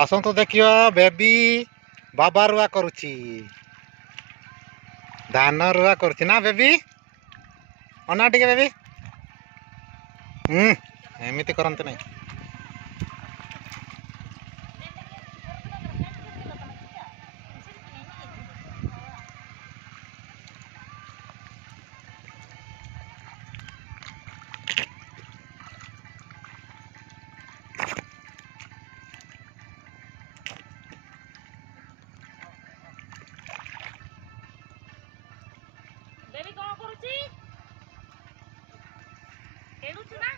आसतु देखियो बेबी बाबा रुआ करुची धान रुआ करुची ना बेबी अना टिके बेबी एमती करते नहीं बेबी कौन करुची? खेलुछु ना?